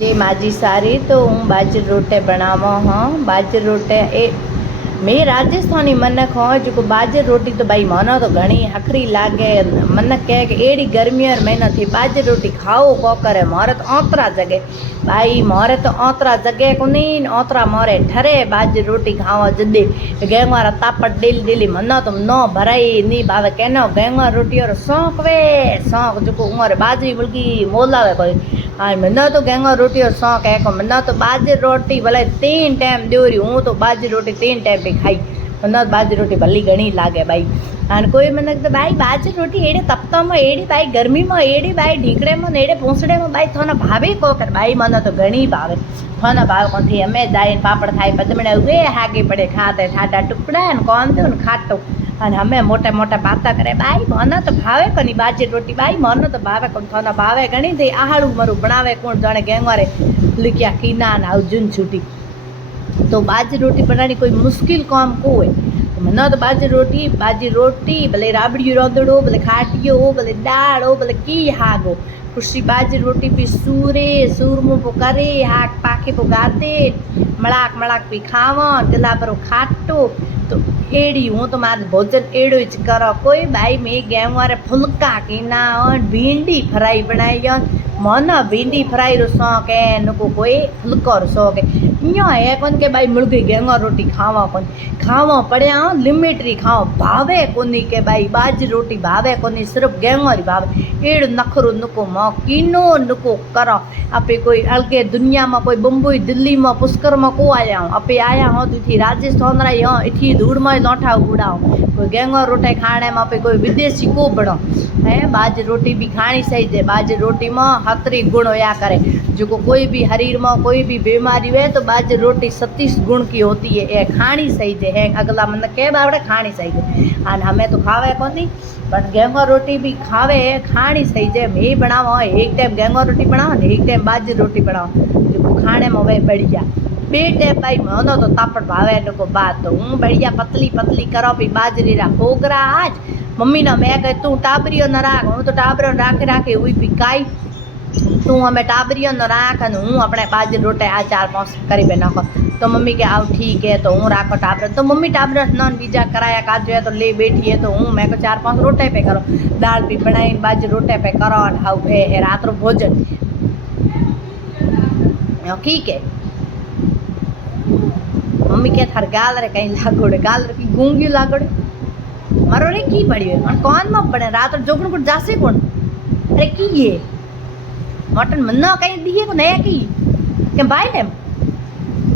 जी माजी सारी तो हूँ बाजरी रोटे बनावा हाँ बाजरी रोटे ए मैं राजस्थानी मनक हाँ जो बाजरी रोटी तो भाई मनो तो घनी हखरी लागे मनक कहे कि एड़ी गर्मी और महीना थी बाजरी रोटी खाओ को करे मारे तो औतरा जगह भाई मारे तो औतरा जगह को नहीं औतरा मारे ठरे बाजरी रोटी खावा जदे गेंगारा तापट डेली डेली मनो तो न भराई नहीं भावे कहना गेंगा रोटी और शौक वे शौक जो उमर बाजरी बल्कि मोलावे कोई हाँ मना तो गेंगा रोटी और शौक है को मना तो बाजरी रोटी भले 3 टाइम दो रही हूँ तो बाजरी रोटी 3 टाइम पे खाई मना बाजरी रोटी भली घनी लागे भाई અને કોઈ મને તો ભાઈ બાજરી રોટી એડે તપતામાં એડી ભાઈ ગરમીમાં એડી ભાઈ ઢીકડેમાં ને એડે પૂંછડેમાં ભાઈ થોને ભાવે કો કર ભાઈ મને તો ઘણી ભાવે થોને ભાવ કોથી અમે જાય પાપડ ખાઈ પદમણે ઉગે હાગે પડે ખાતે ઠાડા ટુકડા ને કોણ દો ને ખાટો અને અમે મોટા મોટા બાતા કરે ભાઈ મને તો ભાવે કોની બાજરી રોટી ભાઈ મને તો ભાવે કોણ થોને ભાવે ઘણી થઈ આહાડું મારું બનાવે કોણ જાણે ગેંગવારે લીક્યા કીના ને આવજુન છૂટી तो बाजरी रोटी बनानी कोई मुश्किल काम को है मना तो बाजरी रोटी भले राबड़ी रोंदड़ो भले खाटियो हो भले दाल हो भले की हाग हो खुशी बाजरी रोटी भी सूरे सूरमो पो करे हाक पाके पो गाते मड़ाक मड़ाक भी खावा गला पर खाटो तो एड़ी हूँ तो मार भोजन एड़ो ज करो कोई भाई में गेहूं वारे फुलका की ना भिंडी फ्राई बनाई मन भिंडी फ्राई रो शौक है नको कोई फुलको रो शौक है इं है कोन के भाई मुर्गी गेंगा रोटी खावा कोन खावा पड़िया लिमिट री खाओ भावे कोनी के भाई बाजरी रोटी भावे कोनी सिर्फ गेंगा री भावे एड़ नखरो नुको म कीनो नुको करो आपे कोई अलगे दुनिया में कोई बम्बई दिल्ली में पुष्कर में को आया हूँ आपे आया हो तो थी राजस्थान रही हो इथी धूड़ में लौटा उड़ाओ कोई गेंगा रोटी खाने में आपे कोई विदेशी को बड़ो है बाजरी रोटी भी खानी सही है बाजरी रोटी में हतरी गुण होया करे जो कोई भी शरीर में कोई भी बीमारी हुए तो बाजरी रोटी 37 गुण की होती है ये खानी सही है अगला मन के बावड़े खानी सही है और हमें तो खावे कोनी पर गेंगा रोटी भी खावे खानी सही है मैं बनावा एक टाइम गेंगा रोटी बनाओ ने एक टाइम बाजरी रोटी बनाओ जो खाने में वे बढ़िया 2 टाइम भाई मनो तो तापड़ भावे नको बात तो हूँ बढ़िया पतली पतली करो भी बाजरी रा खोगरा आज मम्मी ना मैं कह तू टाबरियो न राख हूँ तो टाबरियो राखे राखे हुई पिकाई तू हमें टाबरियो न राख हूँ अपने बाजरी रोटे आ 4-5 करी बे नाखो तो मम्मी के आओ ठीक है तो हूँ राखो टाबर तो मम्मी टाबर न बीजा कराया काजू है तो ले बैठी है तो हूँ मैं को 4-5 रोटे पे करो दाल भी बनाई बाजरी रोटे पे करो हाउ है रात रो भोजन ठीक है मम्मी के थार गाल रे कहीं लागोड़े गाल रे की गूंगी लागोड़े मारो रे की पड़ी है कौन में पड़े रात जोगन को जासे कौन अरे की ये मटन मन्ना कहीं दिए को नया की के बाय टाइम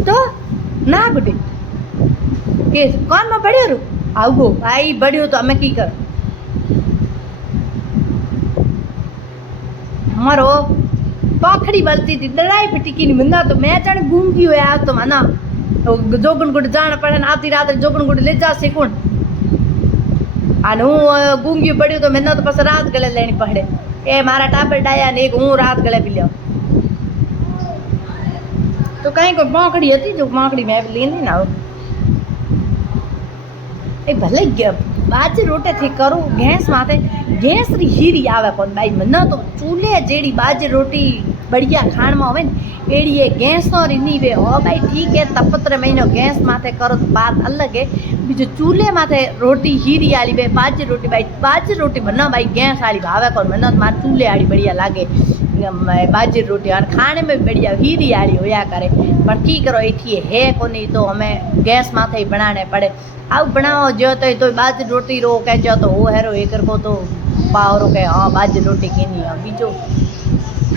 तो ना गुटे के कौन में पड़े रो आओ आई बड़ियो तो हमें की कर मारो पाखड़ी बलती थी लड़ाई पिटी की मन्ना तो मैं जाने गूंगी हुए आज तो मना जोगन गुट जाना पड़े आधी रात जोगन गुट ले जा से कौन અને હું ગૂંગી પડ્યું તો મેં તો પછી રાત ગળે લેણી પડે એ મારા ટાબર ડાયા ને એક હું રાત ગળે પી લ્યો તો કઈ કોઈ પાંખડી હતી જો પાંખડી મેં લીધી ને એ ભલે બાજરી રોટે થી કરું ગેસ માથે ગેસ રી હીરી આવે કોણ ભાઈ મને તો ચૂલે જેડી બાજરી રોટી बढ़िया खाण में होवे ने एड़ी ये गैस नो रीनी वे हो भाई ठीक है तपत्र महीनो गैस माथे करो तो बात अलग है बीजो चूल्हे माथे रोटी हीरी आली बे बाजरी रोटी भाई बाजरी रोटी बना भाई गैस आली भावे कोन मने मार चूल्हे आली बढ़िया लागे बाजरी रोटी और खाने में बढ़िया हीरी आली होया करे पर की करो एठी है कोनी तो हमें गैस माथे ही बनाने पड़े आउ बनाओ जो तो बाजरी रोटी रो कह जो तो वो हेरो एकर को तो पावरो के हाँ बाजरी रोटी केनी है बीजो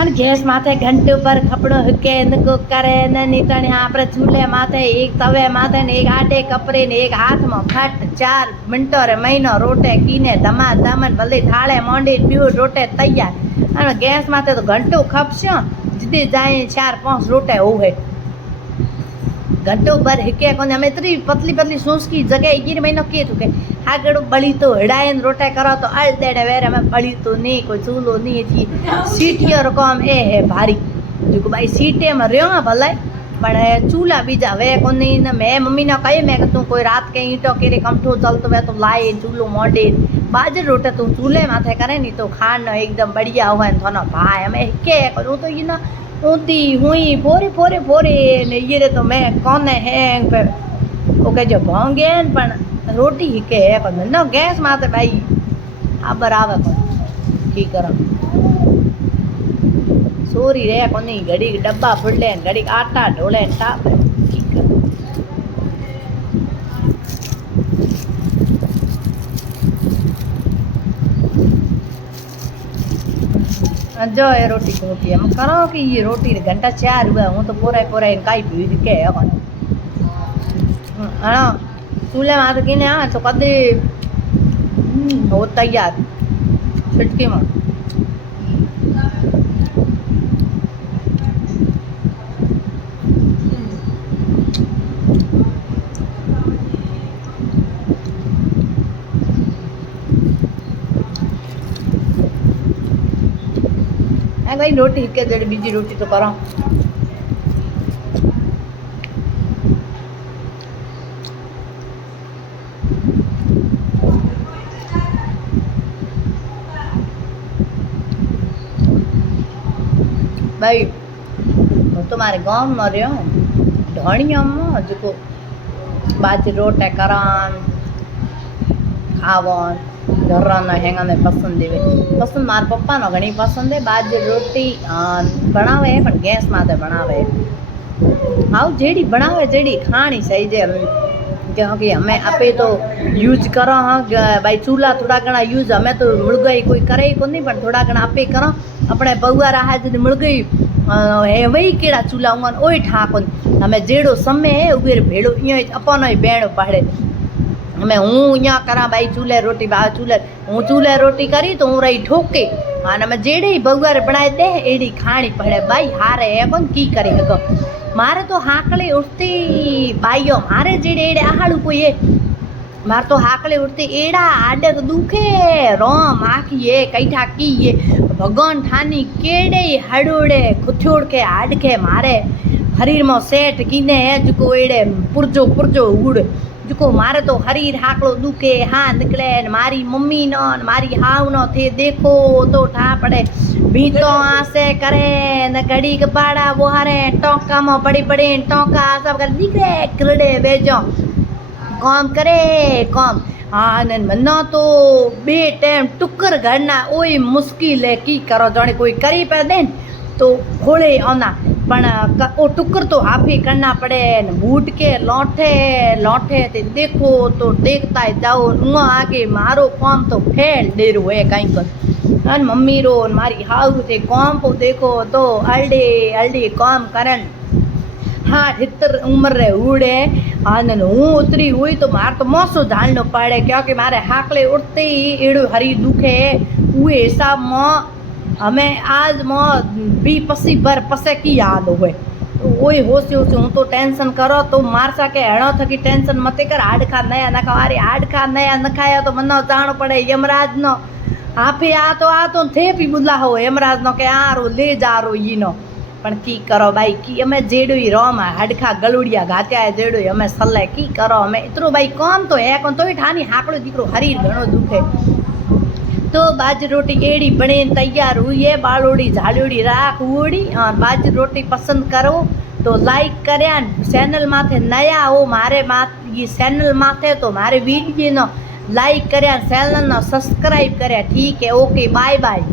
અને ગેસ માથે ઘંटे ઉપર કપડો હકે નકો કરે ને નીકળે આપણે ચૂલે માથે એક તવે માથે ને એક આટે કપરે ને એક હાથમાં ફટ 4 મિનિટો રે મહિનો રોટે કીને ધમા ધમન ભલે થાળે મોંડી પીવો રોટે તૈયાર અને ગેસ માથે તો ઘંટો ખપશો જીતે જાય 4-5 રોટે હોવે घंटो पर हिके कोने हमें इतनी पतली पतली सूस की जगह 1 महीनो के थुके हागड़ो बड़ी तो हिड़ायन रोटे करो तो अल देड़े वेरे में बड़ी तो नहीं कोई चूलो नहीं थी सीटी और काम ए है भारी जो भाई सीटे में रहो भले पर चूल्हा बीजा वे कोनी न मैं मम्मी ने कही मैं तू कोई रात के ईंटो के कमठो चलतो वे तो लाए चूल्हो मोडे बाजरी रोटे तू चूल्हे माथे करे नहीं तो खान एकदम बढ़िया हुआ थोनो भाई हमें हिके करूँ तो ये ना ऊंधी हुई फोरे फोरे फोरे ने ये तो मैं कौन है पे ओके जो भांगे पण रोटी हिके है पण न गैस माते भाई आ बराबर कोन की करा सोरी रे कोनी घड़ी डब्बा फुड़ले घड़ी आटा ढोले टाप की कर जो है रोटी को होती है हम करो कि ये रोटी घंटा 4 हुआ हूँ तो पूरा काई भी के है कौन हाँ चूल्हे में तो किने हाँ तो कदे हो तैयार छिटके में भाई रोटी के जड़ी बीजी रोटी तो करो भाई तुम्हारे गांव में रहो ढोणिया में जो बाजी रोटे करान खावन घरना हेंगा ने पसंद है पसंद मार पप्पा नो घणी पसंद है बाजी रोटी बनावे पण गैस माते बनावे हाउ जेडी बनावे जेडी खानी सही जे क्योंकि हमें आपे तो यूज करो हाँ भाई चूल्हा थोड़ा घना यूज हमें तो मुर्गाई कोई करे ही कोनी पण थोड़ा घना आपे करो अपने बउआ रहा जने मुर्गाई है वही केड़ा चूल्हा उन ओई ठाकोन हमें जेड़ो समय है उबेर भेड़ो इयो अपन ही बेणो पड़े हमें हूँ अँ करा भाई चूल्हे रोटी बा चूल्हे हूँ चूल्हे रोटी करी तो हूँ रही ठोके हाँ मैं जेड़े ही बउआर बनाए दे एड़ी खानी पड़े भाई हारे है कौन की करे हगो मारे तो हाकले उठती भाईओ मारे जेड़े एड़े आहाड़ू कोई है मार तो हाकले उठती एड़ा आडक दुखे रोम आखिए कैठा की भगवान ठानी केड़े हड़ोड़े खुथोड़ के आड के मारे शरीर में सेठ कीने है जो एड़े पुरजो पुरजो उड़ जो मारे तो शरीर हाकड़ो दुखे हाँ निकले मारी मम्मी नो मारी हाव नो थे देखो तो ठा पड़े भी तो आसे करे न घड़ी के पाड़ा वो हरे टोका में बड़ी बड़ी टोका सब कर दिखे किरड़े बेजो काम करे काम हाँ मना तो बे टाइम टुकर घरना ओई मुश्किल है की करो जाने कोई करी पे देन तो खोले आना पण ओ टुकर तो आप ही करना पड़े बूट के लौटे ते देखो तो देखता है जाओ उहाँ आगे मारो काम तो फेल दे रो है कहीं कर अन मम्मी रो मारी हाउ ते काम को देखो तो अल्डे काम करन हाँ हितर उम्र रे उड़े आनन हूँ उतरी हुई तो मार तो मौसो झालनो पड़े क्योंकि मारे हाकले उठते ही एड़ो हरी दुखे उहे हिसाब में हमें आज भी पसी बर पसे की याद हुए वही होश हूँ तो टेंशन करो तो मार सके हेणो थकी टेंशन मत कर हाड खा नया न खा अरे हाड खा नया न खाया तो मनो जानो पड़े यमराज नो आपे आ तो थे भी बुला हो यमराज नो के आ रो ले जा रो ई नो पण की करो भाई की हमें जेड़ो ही रोम हाडखा गलुड़िया घात्या है जेड़ो ही हमें सल्ले की करो हमें इतरो भाई कौन तो है कौन तो ही ठानी हाकड़ो दीकरो हरीर घणो दुखे तो बाजरी रोटी एड़ी बने तैयार हुई है बालोड़ी झालोड़ी राख उड़ी और बाजरी रोटी पसंद करो तो लाइक करे चैनल माथे नया हो मारे ये चैनल माथे तो मारे वीडियो न लाइक करे चैनल न सब्सक्राइब करे ठीक है ओके बाय बाय।